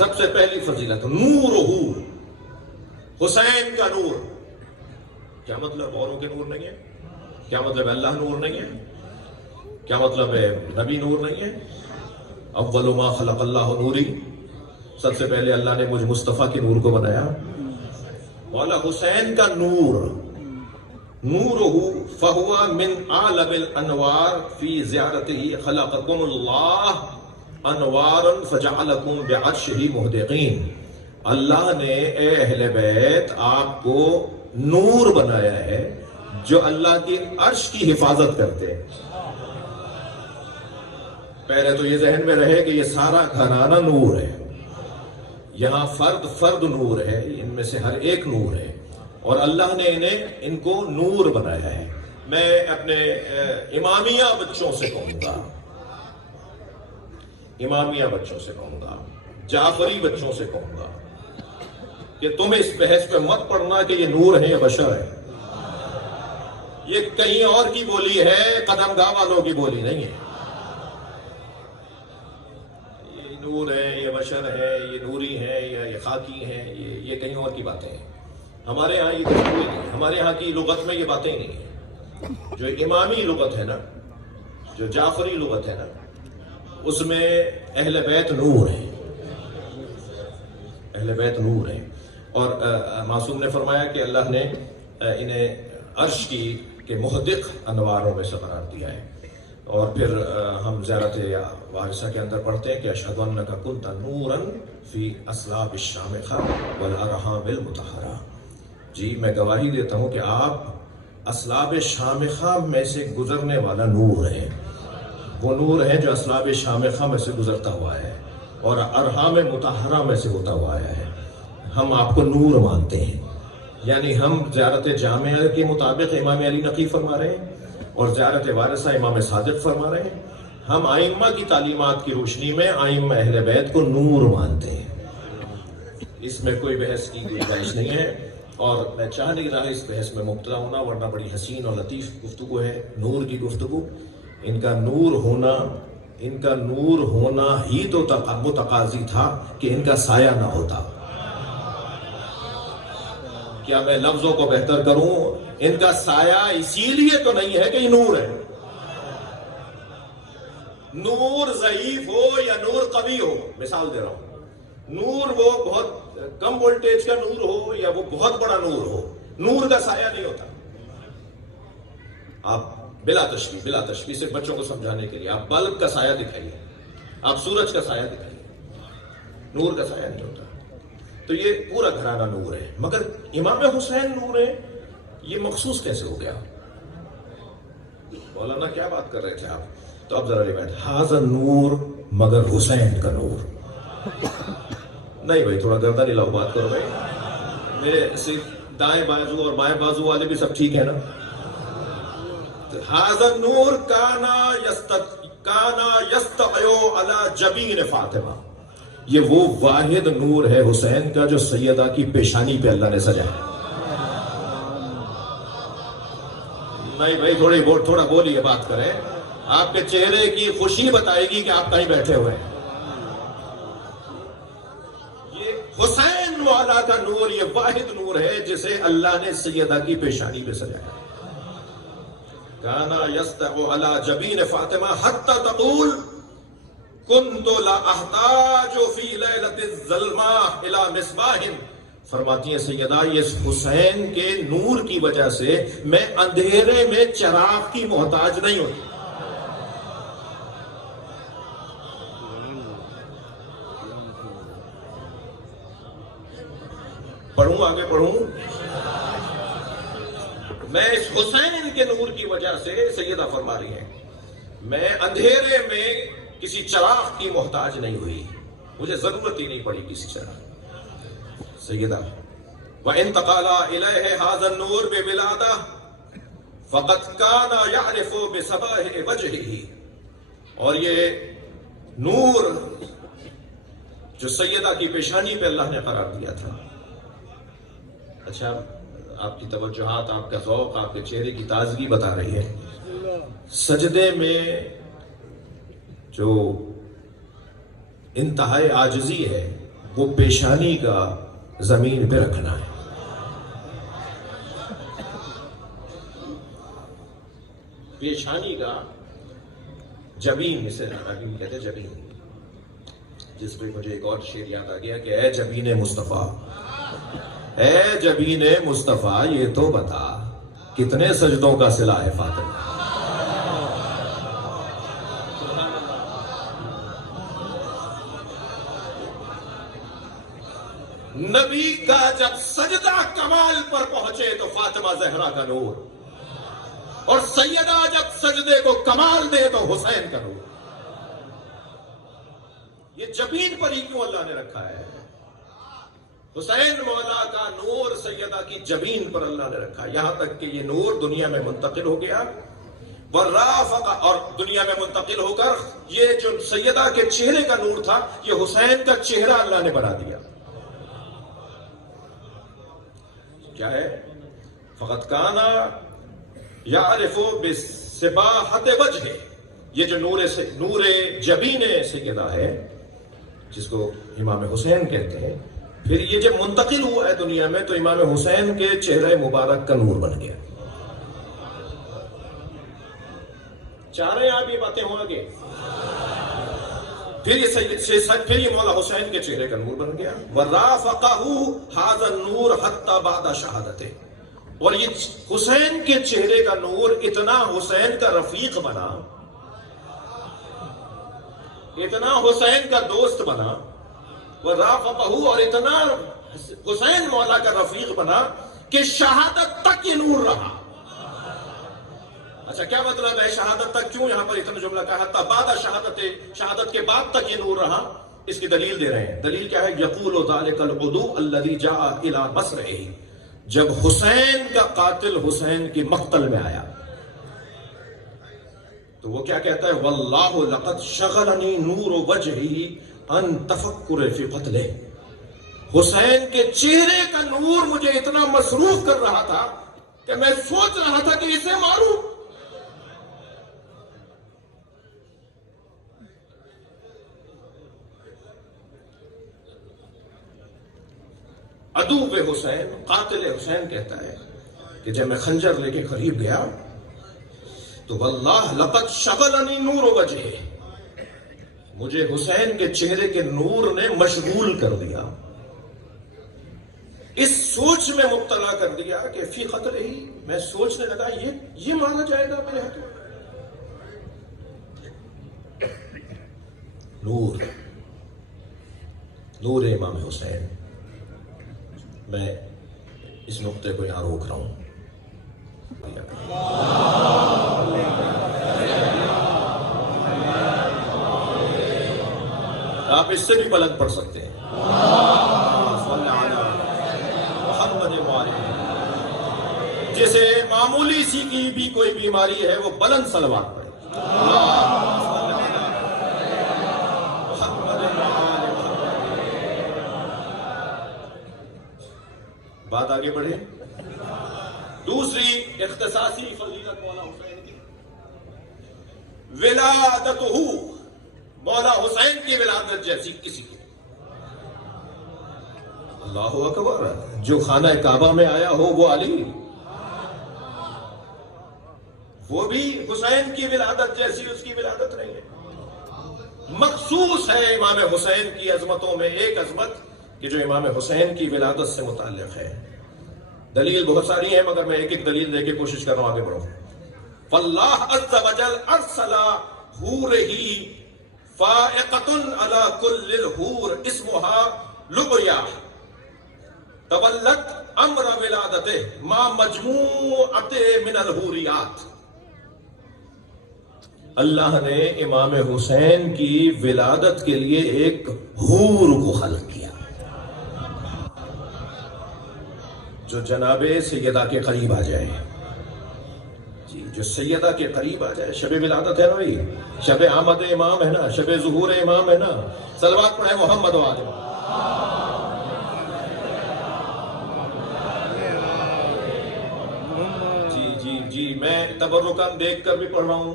سب سے پہلی فضیلت نورہ، حسین کا نور. کیا مطلب اوروں کے نور نہیں ہے؟ کیا مطلب اللہ نور نہیں ہے؟ کیا مطلب ہے نبی نور نہیں ہے؟ اول ما خلق اللہ نوری، سب سے پہلے اللہ نے مجھ مصطفیٰ کے نور کو بنایا. مولا حسین کا نور، نورہ فہو من عالم الانوار فی زیارتہ خلقکم اللہ انوارا فجعلکم بعرشہ محدقین. اللہ نے اے اہل بیت آپ کو نور بنایا ہے جو اللہ کی عرش کی حفاظت کرتے ہیں. پہلے تو یہ ذہن میں رہے کہ یہ سارا گھرانہ نور ہے، یہاں فرد فرد نور ہے، ان میں سے ہر ایک نور ہے، اور اللہ نے ان کو نور بنایا ہے. میں اپنے امامیہ بچوں سے کہوں گا، امامیہ بچوں سے کہوں گا، جعفری بچوں سے کہوں گا کہ تم اس بحث پہ مت پڑھنا کہ یہ نور ہے یا بشر ہے. یہ کہیں اور کی بولی ہے، قدم گاہ والوں کی بولی نہیں ہے. یہ نور ہے، یہ بشر ہے، یہ نوری ہے، یا یہ خاکی ہے، یہ کہیں اور کی باتیں ہیں. ہمارے ہاں یہ کچھ نہیں ہے. ہمارے ہاں کی لغت میں یہ باتیں نہیں ہیں. جو امامی لغت ہے نا، جو جعفری لغت ہے نا، اس میں اہل بیت نور ہے، اہل بیت نور ہے. اور معصوم نے فرمایا کہ اللہ نے انہیں عرش کی کے محدق انواروں میں سے قرار دیا ہے. اور پھر ہم زیارت وارثہ کے اندر پڑھتے ہیں کہ اشہد انک کنت نورا فی اصلاب الشامخہ والارحام المطہرہ. جی میں گواہی دیتا ہوں کہ آپ اصلاب شامخہ میں سے گزرنے والا نور ہیں. وہ نور ہے جو اصلاب شامخہ میں سے گزرتا ہوا ہے اور ارحام مطہرہ میں سے ہوتا ہوا آیا ہے. ہم آپ کو نور مانتے ہیں. یعنی ہم زیارت جامعہ کے مطابق امام علی نقی فرما رہے ہیں اور زیارت وارثہ امام صادق فرما رہے ہیں. ہم ائمہ کی تعلیمات کی روشنی میں ائمہ اہل بیت کو نور مانتے ہیں. اس میں کوئی بحث کی گنجائش نہیں ہے، اور میں چاہ نہیں رہا اس بحث میں مبتلا ہونا، ورنہ بڑی حسین اور لطیف گفتگو ہے، نور کی گفتگو. ان کا نور ہونا ہی تو متقاضی تھا کہ ان کا سایہ نہ ہوتا. کیا میں لفظوں کو بہتر کروں؟ ان کا سایہ اسی لیے تو نہیں ہے کہ یہ نور ہے. نور ضعیف ہو یا نور قوی ہو، مثال دے رہا ہوں، نور وہ بہت کم وولٹیج کا نور ہو یا وہ بہت بڑا نور ہو، نور کا سایہ نہیں ہوتا. آپ بلا تشبیہ صرف بچوں کو سمجھانے کے لیے آپ بلب کا سایہ دکھائیے، آپ سورج کا سایہ دکھائیے، نور کا سایہ نہیں ہوتا. تو یہ پورا گھرانہ نور ہے. مگر امام حسین نور ہے، یہ مخصوص کیسے ہو گیا؟ مولانا کیا بات کر رہے تھے آپ؟ تو اب ذرا روایت ھذا نور، مگر حسین کا نور نہیں. بھائی تھوڑا گردن ہلاؤ، بات کرو بھائی. میرے صرف دائیں بازو اور بائیں بازو والے بھی سب ٹھیک ہے نا؟ ھذا نور کانا یستقیو علی جبین فاطمہ. یہ وہ واحد نور ہے حسین کا جو سیدہ کی پیشانی پہ اللہ نے سجایا. نہیں بھائی تھوڑا بولیے، بات کریں. آپ کے چہرے کی خوشی بتائے گی کہ آپ کہیں بیٹھے ہوئے ہیں. یہ حسین والا کا نور، یہ واحد نور ہے جسے اللہ نے سیدہ کی پیشانی پہ سجایا. کانا یستقیو علی جبین فاطمہ حتی تقول کنت لا احتاج فی لیلۃ الظلماء الی مصباح. فرماتی ہیں سیدہ، یہ حسین کے نور کی وجہ سے میں اندھیرے میں چراغ کی محتاج نہیں ہوتی. آگے پڑھوں. میں اس حسین کے نور کی وجہ سے، سیدہ فرما رہی ہیں، میں اندھیرے میں کسی چراغ کی محتاج نہیں ہوئی، مجھے ضرورت ہی نہیں پڑی کسی چراغ. سیدہ وَإِن تَقَالَا إِلَيْهِ هَذَا النُّورُ بِوِلَادَةٍ فَقَدْ كَانَ يَعْرِفُ بِصَبَاحِ وَجْهِهِ. اور یہ نور جو سیدہ کی پیشانی پہ اللہ نے قرار دیا تھا. اچھا، آپ کی توجہات، آپ کا ذوق، آپ کے چہرے کی تازگی بتا رہی ہے. سجدے میں جو انتہائی عاجزی ہے وہ پیشانی کا زمین پہ رکھنا ہے. پیشانی کا جبین، اسے عربی میں کہتے ہیں جبین، جس پہ مجھے ایک اور شعر یاد آ گیا کہ اے جبین مصطفیٰ، اے جبین مصطفیٰ یہ تو بتا کتنے سجدوں کا صلہ ہے فاطمہ. نبی کا جب سجدہ کمال پر پہنچے تو فاطمہ زہرا کا نور، اور سیدہ جب سجدے کو کمال دے تو حسین کا نور. یہ جبین پر ہی کیوں اللہ نے رکھا ہے؟ حسین مولا کا نور سیدہ کی جبین پر اللہ نے رکھا، یہاں تک کہ یہ نور دنیا میں منتقل ہو گیا. اور دنیا میں منتقل ہو کر یہ جو سیدہ کے چہرے کا نور تھا، یہ حسین کا چہرہ اللہ نے بنا دیا. کیا ہے؟ فقط کانا یعرف بسباحت وجہ، یہ جو نور جبین سیدہ ہے جس کو امام حسین کہتے ہیں، پھر یہ جب منتقل ہوا ہے دنیا میں تو امام حسین کے چہرے مبارک کا نور بن گیا. چاہ رہے ہیں آپ یہ باتیں ہوں گے؟ پھر یہ مولا حسین کے چہرے کا نور بن گیا. وَرَافَقَهُ هَذَا النُّورُ حَتَّى بَعْدَ شَهَادَتِهِ، اور یہ حسین کے چہرے کا نور اتنا حسین کا رفیق بنا، اتنا حسین کا دوست بنا، وَرَافَقَهُ، اور اتنا حسین مولا کا رفیق بنا کہ شہادت تک یہ نور رہا. اچھا کیا مطلب ہے شہادت تک؟ کیوں یہاں پر اتنا جملہ کہا حتی بعد شہادت کے بعد تک یہ نور رہا؟ اس کی دلیل دے رہے ہیں. دلیل کیا ہے؟ یقول ذلک العدو الذی جاء الی مصرعہ، جب حسین کا قاتل حسین کی مقتل میں آیا تو وہ کیا کہتا ہے؟ واللہ لقد شغلنی نور وجہی ان تفکر فی قتلہ، حسین کے چہرے کا نور مجھے اتنا مصروف کر رہا تھا کہ میں سوچ رہا تھا کہ اسے ماروں. عدو حسین، قاتل حسین کہتا ہے کہ جب میں خنجر لے کے قریب گیا تو واللہ لقد شغلنی نور وجہ، مجھے حسین کے چہرے کے نور نے مشغول کر دیا، اس سوچ میں مبتلا کر دیا کہ فی قتل ہی، میں سوچنے لگا یہ مارا جائے گا میرے ہاتھوں. نور امام حسین. میں اس نقطے کو یہاں روک رہا ہوں. آپ اس سے بھی بلند پڑھ سکتے ہیں. جیسے معمولی سی کی بھی کوئی بیماری ہے وہ بلند صلوات پڑھے. بات آگے بڑھے. دوسری اختصاصی فضیلت مولا حسین کی، ولادتہ، مولا حسین کی ولادت جیسی کسی کی. اللہ اکبر. جو خانہ کعبہ میں آیا ہو وہ علی، وہ بھی حسین کی ولادت جیسی اس کی ولادت نہیں ہے. مخصوص ہے امام حسین کی عظمتوں میں ایک عظمت کہ جو امام حسین کی ولادت سے متعلق ہے. دلیل بہت ساری ہے مگر میں ایک ایک دلیل دے کے کوشش کر رہا ہوں آگے بڑھوں. فاللہ عز وجل ارسل حورہ فائقۃ علی کل الحور اسمها لبیا تولت امر ولادتہ ما مجموعۃ من الحوریات. اللہ نے امام حسین کی ولادت کے لیے ایک حور کو خلق کیا جو جناب سیدہ کے قریب آ جائے. جی جو سیدہ کے قریب آ جائے. شب ولادت ہے نا بھائی، شب آمد امام ہے نا، شب ظہور امام ہے نا. صلوات پڑھیں محمد و آل. جی میں تبرکاً دیکھ کر بھی پڑھ رہا ہوں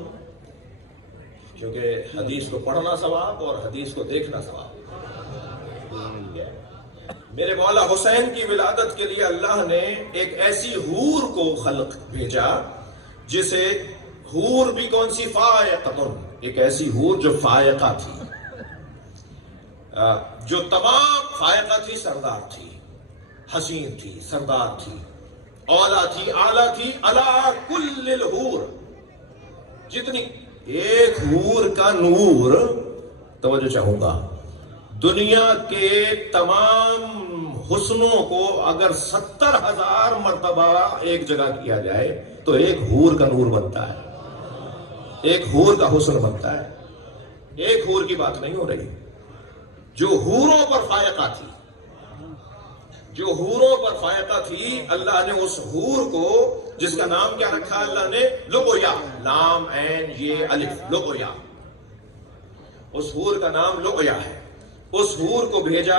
کیونکہ حدیث کو پڑھنا ثواب اور حدیث کو دیکھنا ثواب. میرے مولا حسین کی ولادت کے لیے اللہ نے ایک ایسی حور کو خلق بھیجا جسے حور بھی کون سی فائقتن، ایک ایسی حور جو فائقہ تھی، جو تمام فائقہ تھی، سردار تھی، حسین تھی، سردار تھی، اولا تھی، اعلیٰ تھی، علی کل الحور، جتنی ایک حور کا نور، توجہ چاہوں گا، دنیا کے تمام حسنوں کو اگر 70,000 مرتبہ ایک جگہ کیا جائے تو ایک حور کا نور بنتا ہے، ایک حور کا حسن بنتا ہے۔ ایک حور کی بات نہیں ہو رہی، جو حوروں پر فائقہ تھی، جو حوروں پر فائقہ تھی، اللہ نے اس حور کو، جس کا نام کیا رکھا اللہ نے؟ لقیا، لام عین یہ الف، لقیا، اس حور کا نام لقیا ہے۔ اس حور کو بھیجا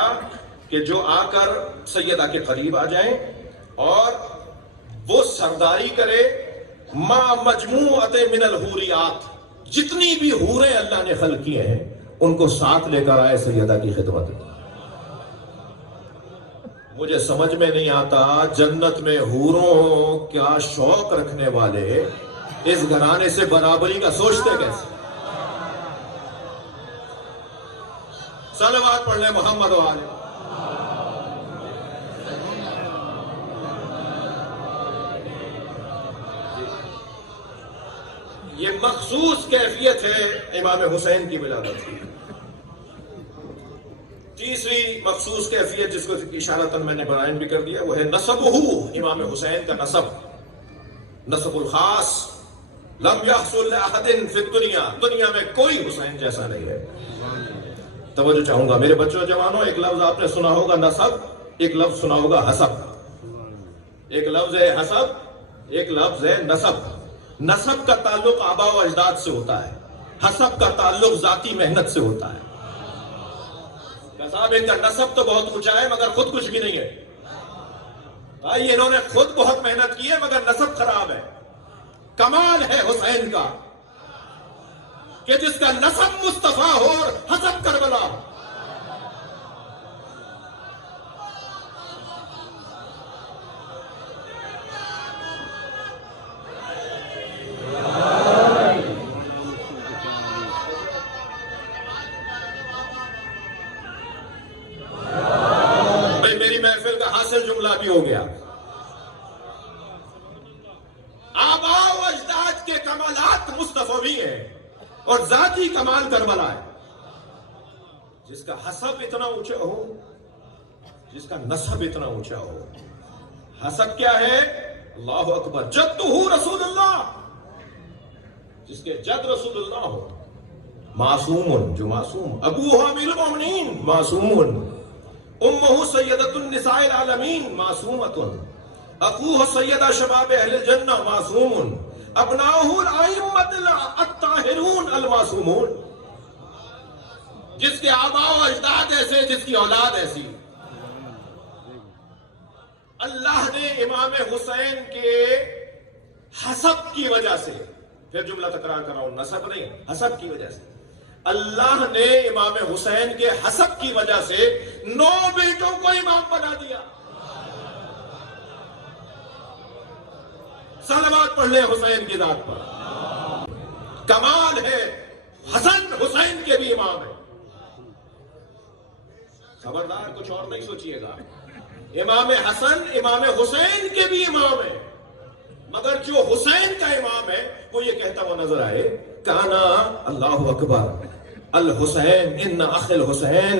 کہ جو آ کر سیدہ کے قریب آ جائیں اور وہ سرداری کرے ما مجموعت من الحوریات، جتنی بھی حوریں اللہ نے خلق کیے ہیں ان کو ساتھ لے کر آئے سیدہ کی خدمت میں۔ مجھے سمجھ میں نہیں آتا جنت میں حوروں کیا شوق رکھنے والے اس گھرانے سے برابری کا سوچتے کیسے؟ صلوات پڑھ لیں محمد والے۔ یہ مخصوص کیفیت ہے امام حسین کی ولادت کی۔ تیسری مخصوص کیفیت جس کو اشارتاً میں نے بیان بھی کر دیا وہ ہے نسبہ، امام حسین کا نسب، نسب الخاص، لم یحصل لأحد فی الدنیا، دنیا میں کوئی حسین جیسا نہیں ہے۔ توجہ چاہوں گا میرے بچوں جوانوں، ایک لفظ آپ نے سنا ہوگا نسب، ایک لفظ سنا ہوگا حسب، ایک لفظ ہے حسب، ایک لفظ ہے نسب۔ نسب کا تعلق آباء و اجداد سے ہوتا ہے، حسب کا تعلق ذاتی محنت سے ہوتا ہے۔ صاحب ان کا نسب تو بہت اونچا ہے مگر خود کچھ بھی نہیں ہے، بھائی انہوں نے خود بہت محنت کی ہے مگر نسب خراب ہے۔ کمال ہے حسین کا کہ جس کا نسب مصطفیٰ ہو اور حسب کربلا ہو۔ میری محفل کا حاصل جملہ بھی ہو گیا، آباء و اجداد کے کمالات مصطفی ہیں اور ذاتی کمال کربلا ہے۔ جس کا حسب اتنا اونچا ہو، جس کا نسب اتنا اونچا ہو۔ حسب کیا ہے؟ اللہ اکبر، جدہ رسول اللہ، جس کے جد رسول اللہ ہو، معصوم، جو معصوم، ابوہ امیر المومنین، معصوم، امہ سیدۃ النساء العالمین، معصومۃ، اخوہ سیدہ شباب اہل الجنہ، معصوم، ابناؤہ الائمۃ الطاہرون المعصومون، جس کے آباء و اجداد ایسے، جس کی اولاد ایسی۔ اللہ نے امام حسین کے حسب کی وجہ سے، پھر جملہ تکرار کر رہا ہوں، نسب نہیں، حسب کی وجہ سے، اللہ نے امام حسین کے حسب کی وجہ سے 9 بیٹوں کو امام بنا دیا۔ صلوات پڑھ لیں حسین کی ذات پر۔ کمال ہے، حسن حسین کے بھی امام ہے۔ خبردار کچھ اور نہیں سوچئے گا، امام حسن امام حسین کے بھی امام ہے، مگر جو حسین کا امام ہے وہ یہ کہتا ہوا نظر آئے، کانا اللہ اکبر الحسین ان اخ الحسین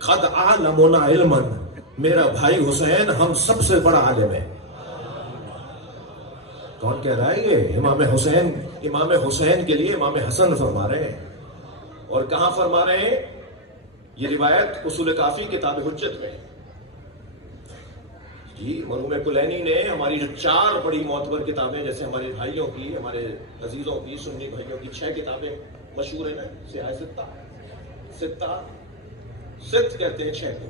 قد عالمنا علما، میرا بھائی حسین ہم سب سے بڑا عالم ہے۔ کون کہہ رہا ہے یہ؟ امام حسین، امام حسین کے لیے امام حسن فرما رہے ہیں۔ اور کہاں فرما رہے ہیں؟ یہ روایت اصول کافی کتاب حجت میں، جی مرحوم کلینی نے ہماری جو 4 بڑی معتبر کتابیں، جیسے ہمارے بھائیوں کی، ہمارے عزیزوں کی، سنی بھائیوں کی 6 کتابیں مشہور ہیں نا، سیاہ ستہ، ست کہتے ہیں 6 کو،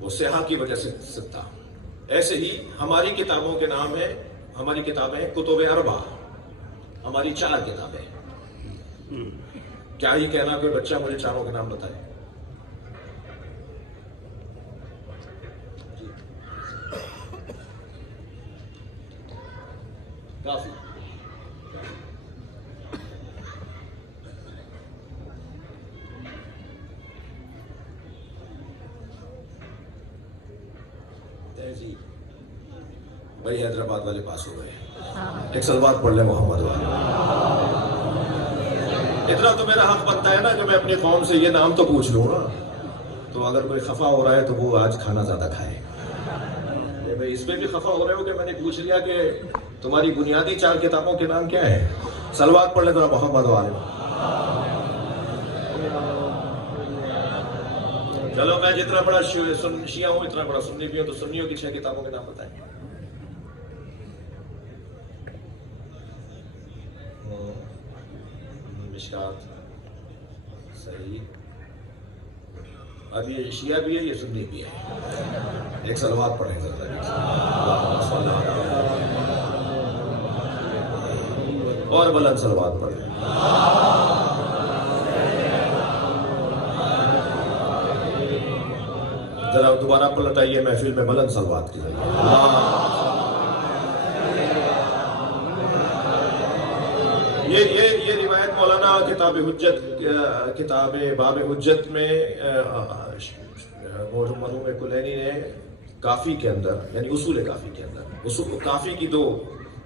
وہ سیاہ کی وجہ سے ستہ۔ ایسے ہی ہماری کتابوں کے نام ہیں، ہماری کتابیں کتب اربع، ہماری 4 کتابیں۔ کیا ہی کہنا، کوئی بچہ مجھے چاروں کے نام بتائے؟ کہتے ہیں جی بھائی حیدرآباد والے پاس ہو گئے، ایک سلوات پڑھ لیں محمد والے۔ اتنا تو میرا حق بنتا ہے نا کہ میں اپنی قوم سے یہ نام تو پوچھ لوں نا، تو اگر کوئی خفا ہو رہا ہے تو وہ آج کھانا زیادہ کھائے۔ بھائی اس میں بھی خفا ہو رہے ہو کہ میں نے پوچھ لیا کہ تمہاری بنیادی 4 کتابوں کے نام کیا ہے؟ سلوات پڑھ لیں ذرا محمد والے۔ چلو میں جتنا بڑا شیعہ ہوں اتنا بڑا سنی بھی ہوں، تو سنیوں کی 6 کتابوں کے نام بتائیں۔ مشکات صحیح، اب یہ شیعہ بھی ہے یہ سنی بھی ہے، ایک سلوات پڑھیں اور بلند سلوات پڑھیں۔ ذرا دوبارہ پلٹائیے محفل میں بلند سلوات کی یہ روایت مولانا کتاب باب حجت میں مرحوم کلینی نے کافی کے اندر، یعنی اصول کافی کے اندر، اصول کافی کی 2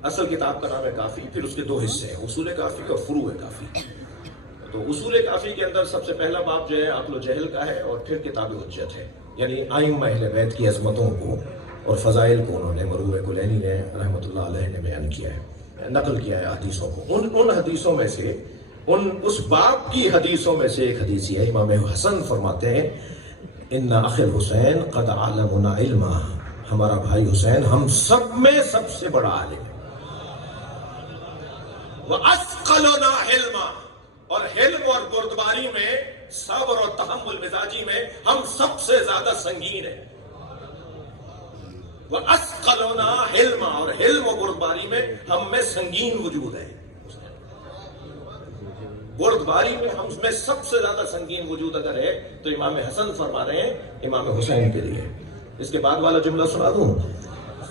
اصل کتاب کا نام ہے کافی، پھر اس کے 2 حصے ہیں، اصول کافی اور فروع کافی۔ تو اصول کافی کے اندر سب سے پہلا باب جو ہے عقل و جہل کا ہے، اور پھر کتاب حجت ہے، یعنی ائمہ اہل بیت کی عظمتوں کو اور فضائل کو انہوں نے مرحوم کلینی نے رحمۃ اللہ علیہ نے بیان کیا ہے، نقل کیا ہے حدیثوں کو۔ ان حدیثوں میں سے اس باب کی حدیثوں میں سے ایک حدیث ہے، امام حسن فرماتے ہیں ان اخ الحسین قد علمنا علما، ہمارا بھائی حسین ہم سب میں سب سے بڑا عالم ہے، وَأَثْقَلُنَا حِلْمًا، اور حلم اور بردباری میں، صبر اور تحمل مزاجی میں ہم سب سے زیادہ سنگین ہیں۔ وَأَثْقَلُنَا حِلْمًا، اور حلم و بردباری میں ہم میں سنگین وجود ہے۔ بردباری میں ہم میں سب سے زیادہ سنگین وجود اگر ہے تو امام حسن فرما رہے ہیں امام حسین کے لیے۔ اس کے بعد والا جملہ سنا دوں،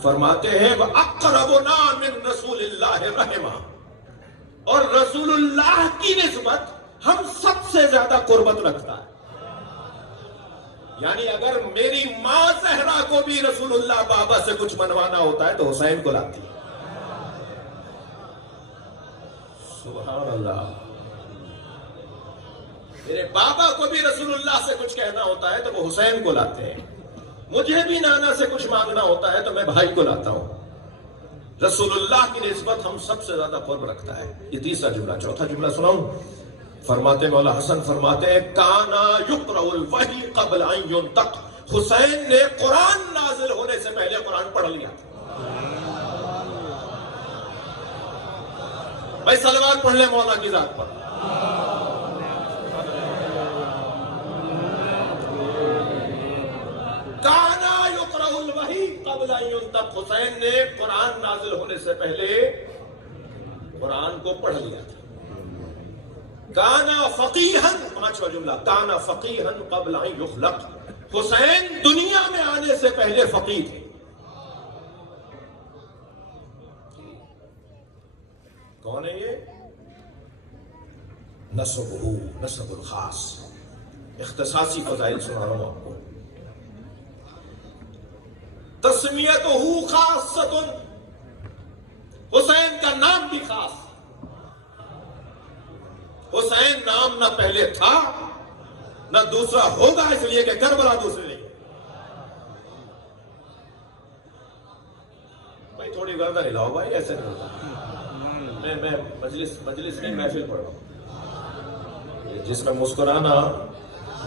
فرماتے ہیں وَأَقْرَبُنَا مِن رَسُولِ اللَّهِ رَحِمًا، اور رسول اللہ کی نسبت ہم سب سے زیادہ قربت رکھتا ہے۔ یعنی اگر میری ماں زہرا کو بھی رسول اللہ بابا سے کچھ منوانا ہوتا ہے تو حسین کو لاتی ہے۔ سبحان اللہ، میرے بابا کو بھی رسول اللہ سے کچھ کہنا ہوتا ہے تو وہ حسین کو لاتے ہیں، مجھے بھی نانا سے کچھ مانگنا ہوتا ہے تو میں بھائی کو لاتا ہوں۔ رسول اللہ کی نسبت ہم سب سے زیادہ قرب رکھتا ہے۔ یہ تیسرا جملہ۔ چوتھا جملہ سناؤں، فرماتے مولا حسن فرماتے ہیں کانا یقرأ الوحی قبل ان ینطق، حسین نے قرآن نازل ہونے سے پہلے قرآن پڑھ لیا تھا۔ بھائی صلوات پڑھ لیں مولا کی ذات پر۔ کانا یقرأ الوحی قبل ان ینطق، حسین نے قرآن نازل ہونے سے پہلے قرآن کو پڑھ لیا تھا۔ کانا فقیہن، 5واں جملہ، کانا فقیہن قبل ان یخلق، حسین دنیا میں آنے سے پہلے فقیہ تھے۔ کون ہے یہ؟ نسبہ، نسب الخاص، اختصاصی فضائل سنا رہا ہوں آپ کو۔ تسمیتہ خاصۃ، حسین کا نام بھی خاص۔ حسین نام نہ پہلے تھا نہ دوسرا ہوگا، اس لیے کہ کربلا دوسرے نہیں۔ بھائی تھوڑی گردن ہلاؤ بھائی، ایسے نہیں ہوتا۔ میں مجلس نہیں محفل پڑھ رہا ہوں جس میں مسکرانا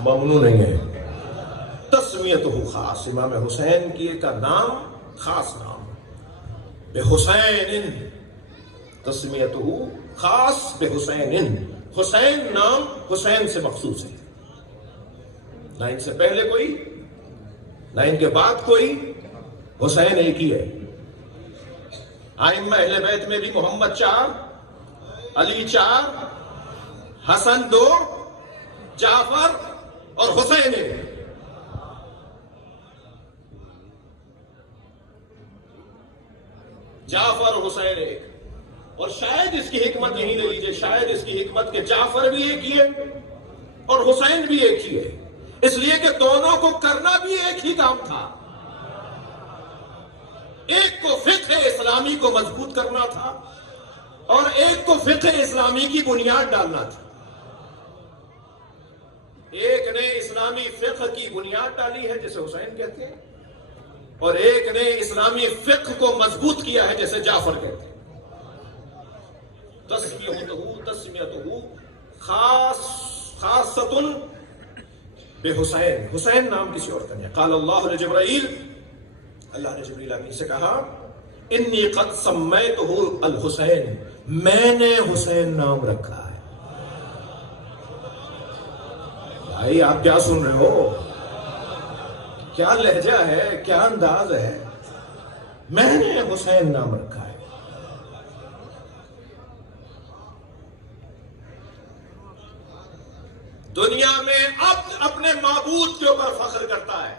ممنوع نہیں ہے۔ تسمیتہ خاص، امام حسین کی کا نام خاص نام، بے حسین، تسمیتہ خاص بے حسین، حسین نام حسین سے مخصوص ہے، نہ ان سے پہلے کوئی نہ ان کے بعد کوئی، حسین ایک ہی ہے۔ ائمہ اہل بیت میں بھی محمد 4، علی 4، حسن 2، جعفر اور حسین 1۔ جعفر اور حسین 1، اور شاید اس کی حکمت یہی لے لیجیے، شاید اس کی حکمت کہ جعفر بھی ایک ہی ہے اور حسین بھی ایک ہی ہے، اس لیے کہ دونوں کو کرنا بھی ایک ہی کام تھا۔ ایک کو فقہ اسلامی کو مضبوط کرنا تھا اور ایک کو فقہ اسلامی کی بنیاد ڈالنا تھا. ایک نے اسلامی فقہ کی بنیاد ڈالی ہے جسے حسین کہتے ہیں, اور ایک نے اسلامی فقہ کو مضبوط کیا ہے جسے جعفر کہتے ہیں. تسمیتہ خاصۃ بحسین, حسین نام کسی اور کا نہیں. قال اللہ لجبرائیل, اللہ نے جبریل امین سے کہا, انی قد سمیتہ الحسین, میں نے حسین نام رکھا ہے. بھائی آپ کیا سن رہے ہو, کیا لہجہ ہے, کیا انداز ہے, میں نے حسین نام رکھا ہے. دنیا میں اب اپنے معبود کے اوپر فخر کرتا ہے.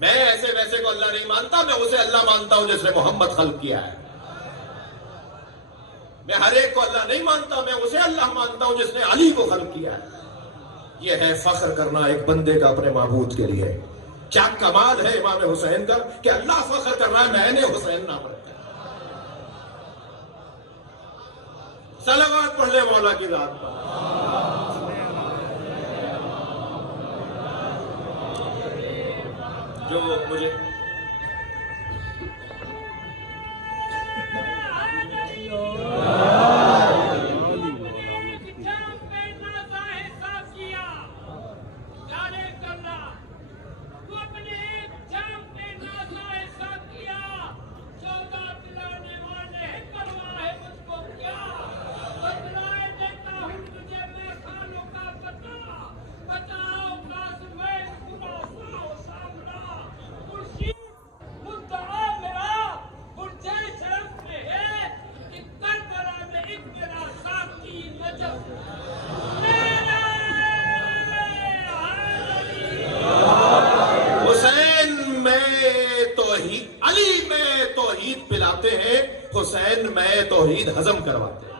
میں ایسے ویسے کو اللہ نہیں مانتا, میں اسے اللہ مانتا ہوں جس نے محمد خلق کیا ہے. میں ہر ایک کو اللہ نہیں مانتا, میں اسے اللہ مانتا ہوں جس نے علی کو خلق کیا ہے. یہ ہے فخر کرنا ایک بندے کا اپنے معبود کے لیے. کیا کمال ہے امام حسین کا کہ اللہ فخر کر رہا ہے میں نے حسین نام رکھا. صلوات پڑھ لے مولا کی ذات پر. جو مجھے حسین میں توحید ہضم کرواتے ہیں.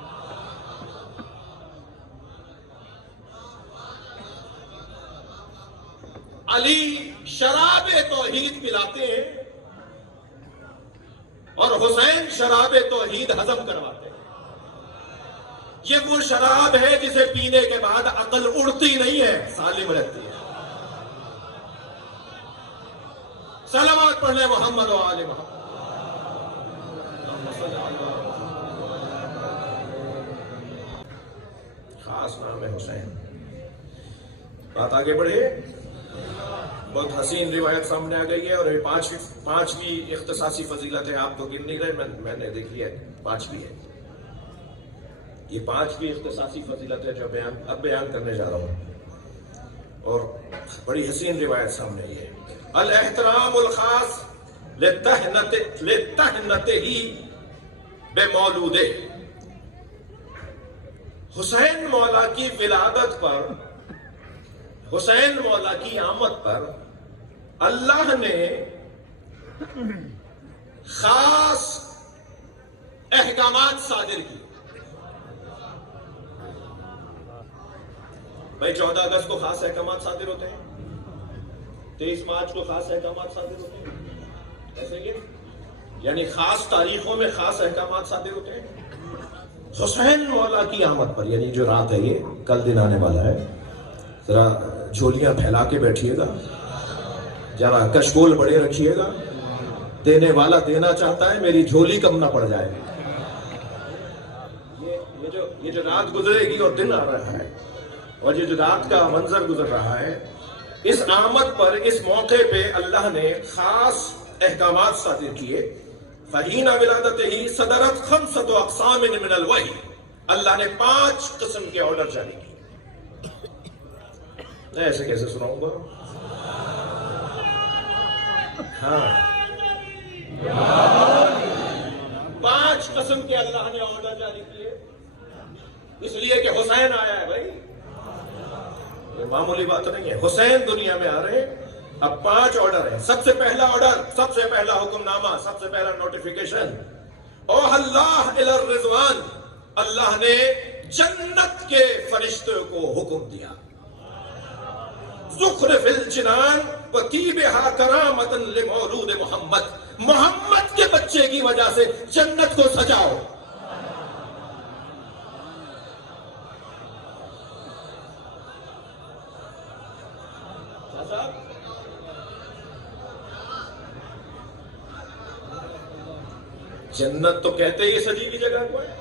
علی شراب توحید پلاتے ہیں اور حسین شراب توحید ہضم کرواتے ہیں. یہ وہ شراب ہے جسے پینے کے بعد عقل اڑتی نہیں ہے, سالم رہتی ہے. صلوات پڑھ لیں محمد و آل محمد. خاص نام ہے حسین. بات آگے بڑھے. بہت حسین روایت سامنے آ گئی ہے اور یہ پانچویں اختصاصی فضیلت ہے. آپ تو گن نہیں رہے, میں نے دیکھی ہے, پانچویں ہے. یہ پانچویں اختصاصی فضیلت ہے جو اب بیان کرنے جا رہا ہوں, اور بڑی حسین روایت سامنے آئی ہے. الاحترام الخاص لتہنتہ بمولودہ. حسین مولا کی ولادت پر, حسین مولا کی آمد پر اللہ نے خاص احکامات صادر کی. بھائی 14 اگست کو خاص احکامات صادر ہوتے ہیں, 23 مارچ کو خاص احکامات صادر ہوتے ہیں, ایسے کہ یعنی خاص تاریخوں میں خاص احکامات صادر ہوتے ہیں. حسین مولا کی آمد پر, یعنی جو رات ہے, یہ کل دن آنے والا ہے, ذرا جھولیاں پھیلا کے بیٹھیے گا, ذرا کشکول بڑے رکھیے گا. دینے والا دینا چاہتا ہے, میری جھولی کم نہ پڑ جائے. یہ جو رات گزرے گی اور دن آ رہا ہے, اور یہ جو رات کا منظر گزر رہا ہے, اس آمد پر, اس موقع پہ اللہ نے خاص احکامات صادر کیے. فحین ولادتہ صدرت 5 اقسام من الوحی. اللہ نے 5 قسم کے آرڈر جاری کیے. میں ایسے کیسے سناؤں گا؟ ہاں, 5 قسم کے اللہ نے آرڈر جاری کیے, اس لیے کہ حسین آیا ہے. بھائی یہ معمولی بات نہیں ہے, حسین دنیا میں آ رہے ہیں. اب 5 آرڈر ہیں. سب سے پہلا آرڈر, سب سے پہلا حکم نامہ, سب سے پہلا نوٹیفیکیشن, اوہ اللہ الی الرضوان. اللہ نے جنت کے فرشتوں کو حکم دیا. زخرف الجنان وطیبہا کرامتا لمولود محمد. محمد کے بچے کی وجہ سے جنت کو سجاؤ. جنت تو کہتے ہی سجی ہوئی جگہ کو ہے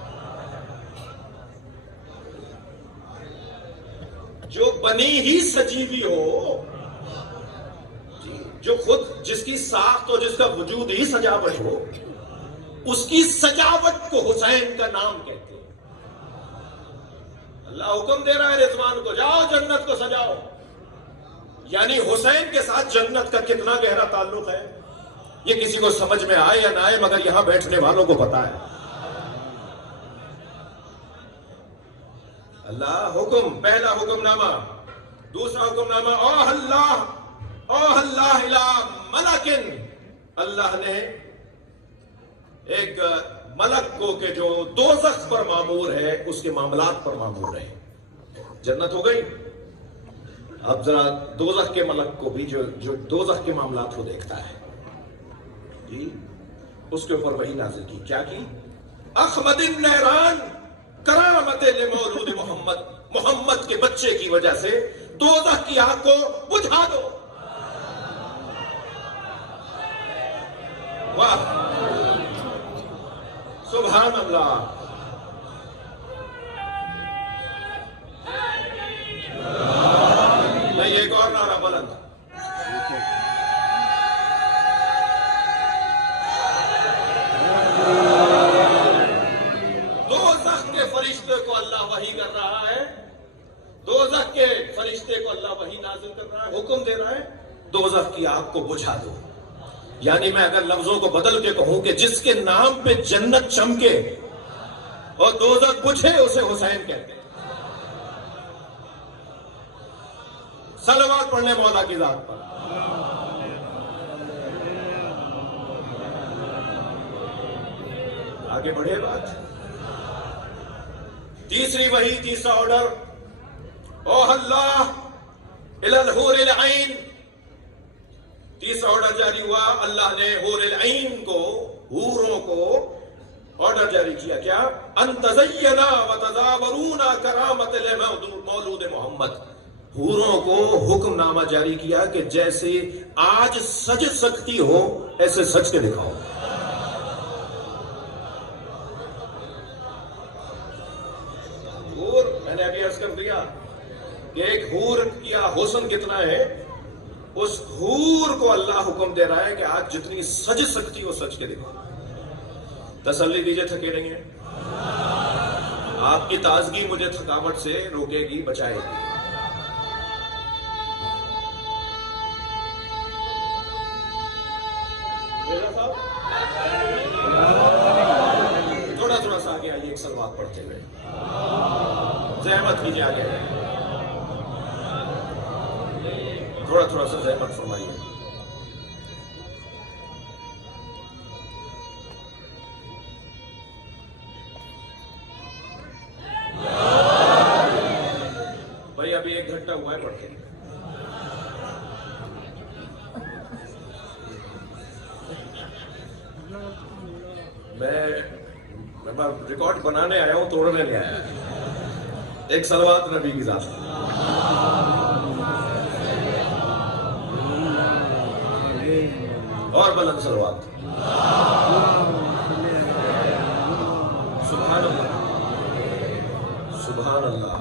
جو بنی ہی سجی ہوئی ہو، جو خود جس کی ساخت اور جس کا وجود ہی سجاوٹ ہو، اس کی سجاوٹ کو حسین کا نام کہتے ہیں. اللہ حکم دے رہا ہے رضوان کو، جاؤ جنت کو سجاؤ. یعنی حسین کے ساتھ جنت کا کتنا گہرا تعلق ہے یہ کسی کو سمجھ میں آئے یا نہ آئے، مگر یہاں بیٹھنے والوں کو پتا ہے. اللہ حکم، پہلا حکم نامہ. دوسرا حکم نامہ، اوہ اللہ الہ ملکن. اللہ نے ایک ملک کو کہ جو دوزخ پر مامور ہے اس کے معاملات پر مامور رہے. جنت ہو گئی، اب ذرا دوزخ کے ملک کو بھی جو دوزخ کے معاملات کو دیکھتا ہے جی، اس کے اوپر وحی نازل کی. کیا کی؟ اخمد النیران کرامت لمولود محمد. محمد کے بچے کی وجہ سے دوزخ کی آگ کو بجھا دو. واہ سبحان اللہ. نہیں، ایک اور نعرہ بلند. دوزخ کے فرشتے کو اللہ وحی کر رہا ہے، دوزخ کے فرشتے کو اللہ وحی نازل کر رہا ہے، حکم دے رہا ہے دوزخ کی آگ کو بجھا دو. یعنی میں اگر لفظوں کو بدل کے کہوں کہ جس کے نام پہ جنت چمکے اور دوزخ بجھے اسے حسین کہتے ہیں. صلوات پڑھنے مولا کی ذات پر. آگے بڑھے بات. تیسری وحی، تیسرا آرڈر، اوہ اللہ الی الحور العین. تیسرا آرڈر جاری ہوا، اللہ نے حور العین کو، حوروں کو آرڈر جاری کیا. کیا؟ ان تزینا وتزاورونا کرامت لمولود محمد. حوروں کو حکم نامہ جاری کیا کہ جیسے آج سج سکتی ہو ایسے سج کے دکھاؤ. حور، میں نے ابھی عرض کر دیا کہ ایک حور کیا حسن کتنا ہے، اس حور کو اللہ حکم دے رہا ہے کہ آج جتنی سج سکتی ہو سج کے دکھاؤ. تسلی دیجئے، تھکے نہیں ہیں. آپ کی تازگی مجھے تھکاوٹ سے روکے گی، بچائے گی. تھوڑا تھوڑا سا آگے آئیے، ایک سلوات پڑھتے ہوئے. زحمت کیجیے، آگے تھوڑا تھوڑا سا زحمت فرمائیے. بھائی ابھی 1 گھنٹہ ہوا ہے پڑھتے. میں ریکارڈ بنانے آیا ہوں، توڑنے نہیں آیا. ایک صلوات نبی کی ذات. اور بلند صلوات. سبحان اللہ، سبحان اللہ.